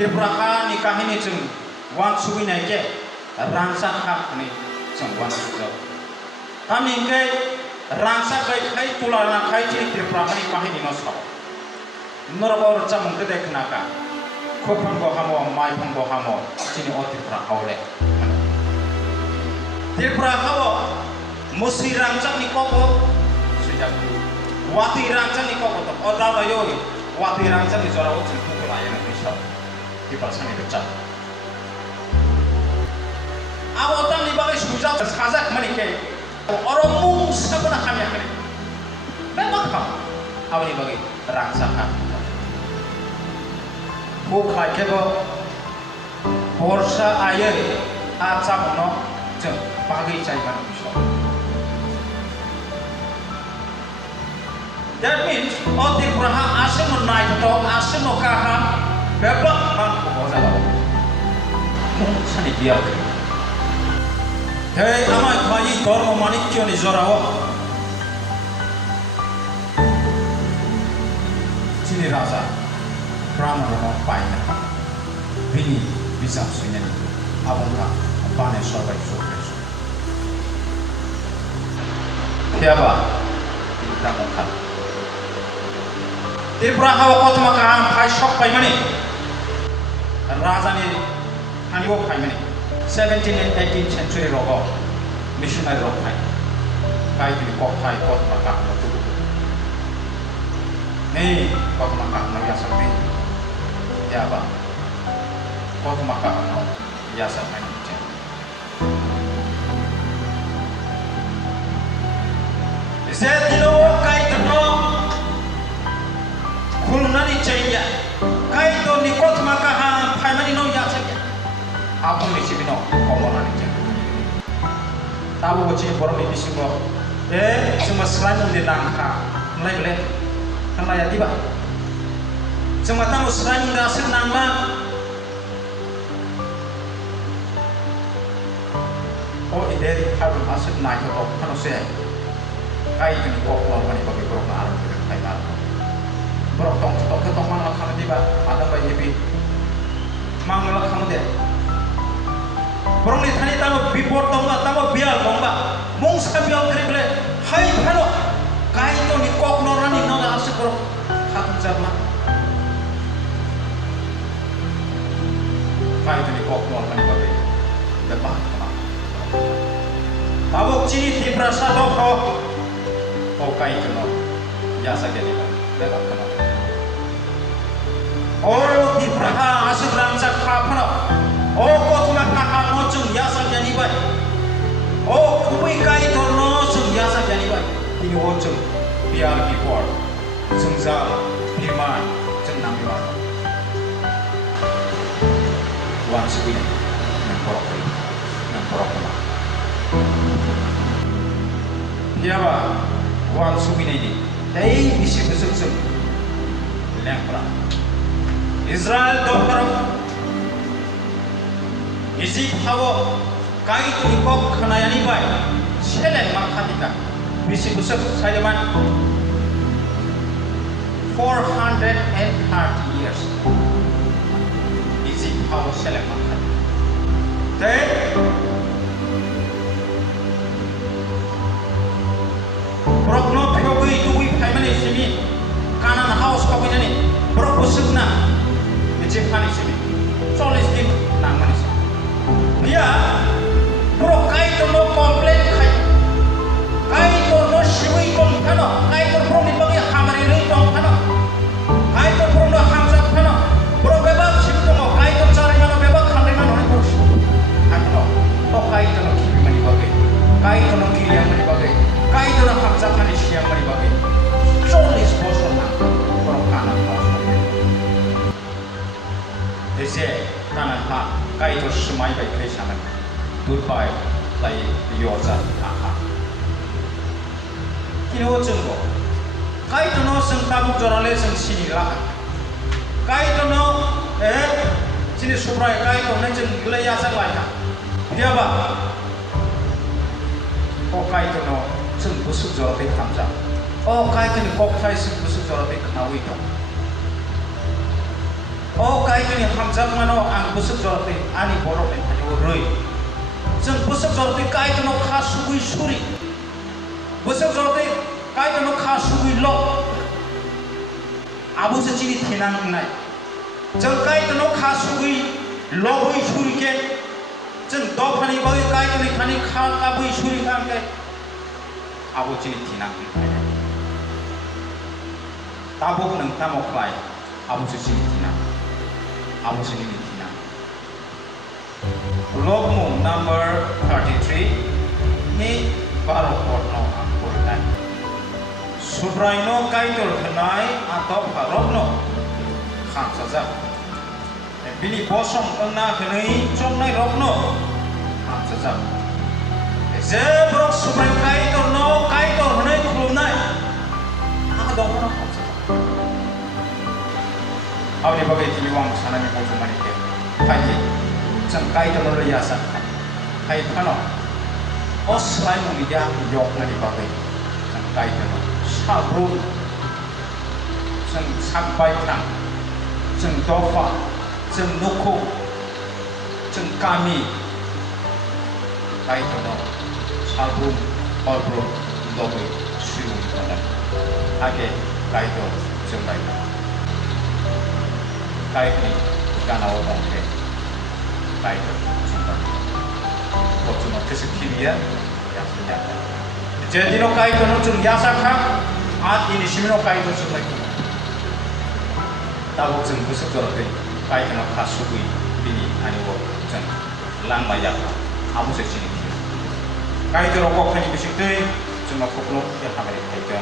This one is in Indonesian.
Tirbraha ni kahini jeng wan suwi naike rangsa hak ni jeng wan suwi. Kami ke rangsa kai tulana kai ciri tirbraha ni kahini nosau. Norabor jamung gede kenaka. Kopang bohamo mai pang bohamo cini o tirbraha oleh. Tirbraha wo musi rangsa ni koko sejak wati rangsa ni koko tu oda bayogi wati rangsa ni zora ucil kukulayan bisa. Di pasang itu cat. Awotan di bawah sujud khazak menike. Orang musa pun kami akan. Memang kamu. Awal di bawah rangsakan. Bukai kebo borsa air acap no jeng bagi cairan bisa. That means otir peraha asem naik atau asem kaha. Bebak man kuboza lo, sani biar. Hei amai khaji kormo manik kyo ni zorawo. Cini rasa, prama romo paina. Bini bisa sunya ni, abangka apane sobai sokreso. Siapa? Kita mungkin. Tirbraha waktu makam kai shop pai mani. Raja ni haniwo kai mani 17th and 18th century rogo missionary rogo kai di kok kai kot makam no tu ni kot makam no ya sampai ya ba kot makam no ya sampai ni Setino kai tno kulnani caya kai to ni kot makam Mani no ya saja. Apa ni sih bino? Komoran ini. Tahu bocil borom ini sih bo. Cuma selain di nangka, mulai kan ya tiba. Cuma tahu selain nggak senama. Oh ini harus masuk naik ke top kan saya. Kai ini kok keluar mani bagi borong arah kai arah. Borong tong ketong mana kan tiba. Ada bayi bi. Mangala kamu deh. Borong ni thani tamu bipor tongba tamu bial tongba. Mungsa bial keribele. Hai halo. Kai to ni kok norani nala asik borong. Hak jama. Kai to ni kok norani babe. Depan kama. Tabuk cini di prasa doho. Oh kai to no. Jasa gini lah. Depan kama. Oh di praha asuk rangsa kapano. Oh kot makaha mocung yasa jani bai. Oh kui kai to nosung yasa jani bai. Ini ocung biar bipor. Sungzal firman cenang biar. Wan suwi nang porok kema. Dia ba wan suwi ini. Hei bisi besuk lempra. Israel dohram Egypt hawo kai tu kok khanayani bai selen makhatika bisi busuk sajaman 430 years Egypt hawo selen makhatika te prokno phogui tui phaimani simi kanan house kopinani prok busukna Jepani sini, soalnya sih nang manis. Dia, bro kai to no komplain kai to no shiwi kom kano, kai to bro ni bagi hamari ni kom kano, kai to bro no hamzat kano, bro bebak shiwi to mo kai to cari mana bebak hamari mana ni bro shiwi, kano, to kai to no kibi mani bagi, kai to no kiri yang mani bagi, kai to no hamzat mani siang mani bagi, soalnya sponsor nang, bro kanan bos. Dese kanan ha kai to semai bai kre sana goodbye lai yoza ha kino chunggo kai to no sing tabu jorale sing sini la kai to no sini suprai kai to ne jeng glaya sang lai ha dia ba ko kai to no sing busuk jorale khamja o kai to ni ko kai sing busuk jorale khawi to Oh kai tu ni hamzat mano ang busuk jorte ani borok ni tadi urui. Jeng busuk jorte kai tu no khasugui suri. Busuk jorte kai tu no khasugui lo. Abu secini tinang nai. Jeng kai tu no khasugui logui suri ke. Jeng dofani bagi kai tu ni khani kabui suri kan ke. Abu cini tinang nai. Tabuk nang tamok lai. Abu secini tinang. Abu sini tina. Logmu number 33 ni baru korno angkor dan. Subraino kaitul kenai atau barokno kham saja. Bini bosong kena kenai congnai rokno kham saja. Zebrok subraino kaitul kenai kulunai. Apa dong kham saja. Awalnya bagai tiliwang sana ni pun cuma ni ke, kaji, cengkai tu lalu biasa, kaji kano, os lain mungkin dia jok nanti bagai, cengkai tu, sabrun, ceng sampai tang, ceng dofa, ceng nuku, ceng kami, kaji tu, sabrun, sabrun, dobe, siu pada, ake kaji tu, cengkai tu. Kai ni karena orang ke, kai tu sumpah. Kau cuma kesekian yang senjata. Jadi no kai tu no cuma biasa kan, ini sih no kai tu cuma itu. Tahu cuma busuk jorte, kai tu no khasugui bini ani wo cuma lang banyak, abu secini. Kai tu rokok kan busuk tu, cuma koplo yang hamil kai tu.